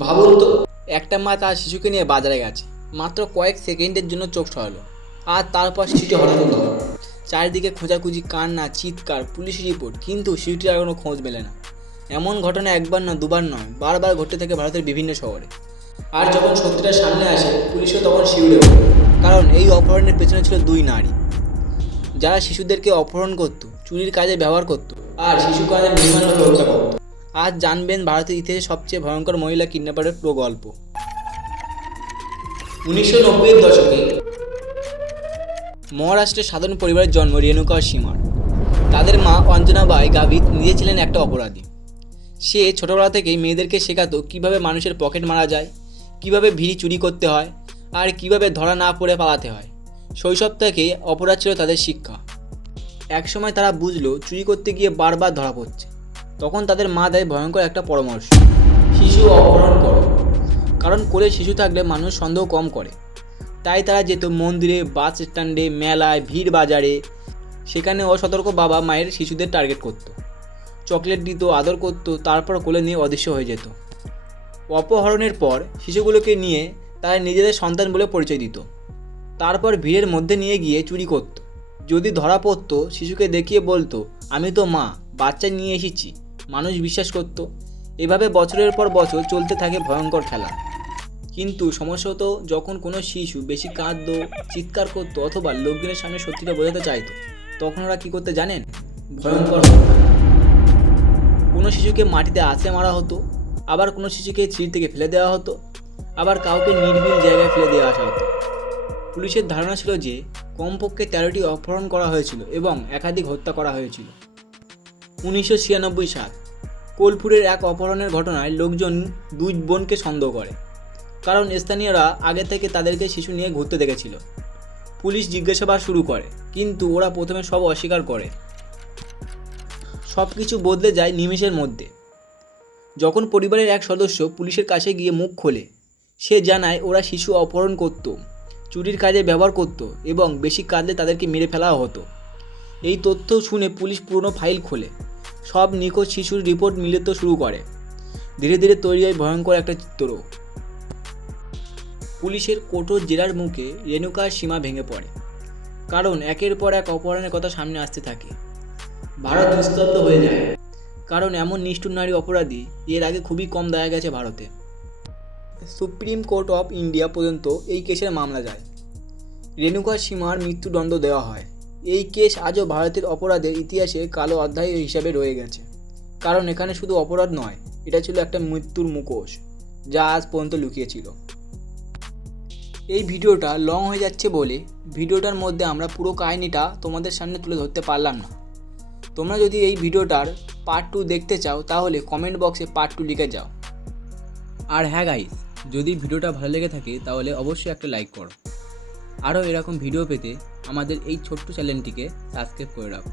ভাবুন তো, একটা মা তার শিশুকে নিয়ে বাজারে গেছে, মাত্র কয়েক সেকেন্ডের জন্য চোখ সরালো, আর তারপর শিশুটি হঠাৎ ধরা। চারিদিকে খোঁজাখুঁজি, কান্না, চিৎকার, পুলিশ রিপোর্ট, কিন্তু শিশুটির আর কোনো খোঁজ মেলে না। এমন ঘটনা একবার না দুবার নয়, বারবার ঘটতে থাকে ভারতের বিভিন্ন শহরে। আর যখন সত্যিটা সামনে আসে, পুলিশও তখন শিউরে ওঠে, কারণ এই অপহরণের পেছনে ছিল দুই নারী, যারা শিশুদেরকে অপহরণ করত, চুরির কাজে ব্যবহার করত, আর শিশু কাজে নির্মাণভাবে হত্যা করত। আজ জানবেন ভারতের ইতিহাসে সবচেয়ে ভয়ঙ্কর মহিলা কিডন্যাপারের পুরো গল্প। 1990-এর দশকে মহারাষ্ট্রের সাধারণ পরিবারের জন্ম রেণুকা আর সীমার। তাদের মা অঞ্জনাবাই গাভিত নিজে ছিলেন একটা অপরাধী। সে ছোটবেলা থেকেই মেয়েদেরকে শেখাতো কিভাবে মানুষের পকেট মারা যায়, কিভাবে ভিড়ি চুরি করতে হয়, আর কিভাবে ধরা না পড়ে পালাতে হয়। শৈশব থেকেই অপরাধ ছিল তাদের শিক্ষা। একসময় তারা বুঝলো চুরি করতে গিয়ে বারবার ধরা পড়ছে। তখন তাদের মা দেয় ভয়ঙ্কর একটা পরামর্শ: শিশু অপহরণ করো। কারণ কোলে শিশু থাকলে মানুষ সন্দেহ কম করে। তাই তারা যেত মন্দিরে, বাস স্ট্যান্ডে, মেলায়, ভিড় বাজারে। সেখানে অসতর্ক বাবা মায়ের শিশুদের টার্গেট করত, চকলেট দিত, আদর করত, তারপর কোলে নিয়ে অদৃশ্য হয়ে যেত। অপহরণের পর শিশুগুলোকে নিয়ে তারা নিজেদের সন্তান বলে পরিচয় দিত। তারপর ভিড়ের মধ্যে নিয়ে গিয়ে চুরি করত। যদি ধরা পড়তো, শিশুকে দেখিয়ে বলতো, আমি তো মা, বাচ্চা নিয়ে এসেছি। মানুষ বিশ্বাস করত। এভাবে বছরের পর বছর চলতে থাকে ভয়ঙ্কর খেলা। কিন্তু সমস্যা হতো যখন কোনো শিশু বেশি কাঁদতো, চিৎকার করতো, অথবা লোকজনের সামনে সত্যিটা বোঝাতে চাইতো, তখন ওরা কী করতে জানেন? ভয়ঙ্কর হত্যা। কোনো শিশুকে মাটিতে আছড়ে মারা হতো, আবার কোনো শিশুকে সিঁড়ি থেকে ফেলে দেওয়া হতো, আবার কাউকে নির্বিল জায়গায় ফেলে দেওয়া আসা হতো। পুলিশের ধারণা ছিল যে কমপক্ষে 13টি অপহরণ করা হয়েছিল এবং একাধিক হত্যা করা হয়েছিল। 1996 সাল কোলপুরের এক অপহরণের ঘটনায় লোকজন দুই বোনকে সন্দেহ করে, কারণ স্থানীয়রা আগে থেকে তাদেরকে শিশু নিয়ে ঘুরতে দেখেছিল। পুলিশ জিজ্ঞাসাবাদ শুরু করে, কিন্তু ওরা প্রথমে সব অস্বীকার করে। সব কিছু বদলে যায় নিমেষের মধ্যে। যখন পরিবারের এক সদস্য পুলিশের কাছে গিয়ে মুখ খোলে, সে জানায় ওরা শিশু অপহরণ করত, চুরির কাজে ব্যবহার করত এবং বেশি কাঁদলে তাদেরকে মেরে ফেলাও হতো। এই তথ্য শুনে পুলিশ পুরনো ফাইল খোলে, সব নিখোঁজ শিশুর রিপোর্ট মিলাতে শুরু করে। ধীরে ধীরে তৈরি হয় ভয়ঙ্কর একটা চিত্র। পুলিশের কঠোর জেরার মুখে রেণুকার সীমা ভেঙে পড়ে, কারণ একের পর এক অপহরণের কথা সামনে আসতে থাকে। ভারত নিস্তব্ধ হয়ে যায়, কারণ এমন নিষ্ঠুর নারী অপরাধী এর আগে খুবই কম দেখা গেছে ভারতে। সুপ্রিম কোর্ট অফ ইন্ডিয়া পর্যন্ত এই কেসের মামলা যায়। রেণুকা সীমার মৃত্যুদণ্ড দেওয়া হয়। এই কেস আজও ভারতের অপরাধের ইতিহাসে কালো অধ্যায় হিসাবে রয়ে গেছে, কারণ এখানে শুধু অপরাধ নয়, এটা ছিল একটা মৃত্যুর মুখোশ যা আজ পর্যন্ত লুকিয়েছিল। এই ভিডিওটা লং হয়ে যাচ্ছে বলে ভিডিওটার মধ্যে আমরা পুরো কাহিনিটা তোমাদের সামনে তুলে ধরতে পারলাম না। তোমরা যদি এই ভিডিওটার পার্ট 2 দেখতে চাও, তাহলে কমেন্ট বক্সে পার্ট 2 লিখে যাও। আর হ্যাঁ গাইস, যদি ভিডিওটা ভালো লেগে থাকে তাহলে অবশ্যই একটা লাইক করো। আরও এরকম ভিডিও পেতে আমাদের এই ছোট্ট চ্যানেলটিকে সাবস্ক্রাইব করে রাখো।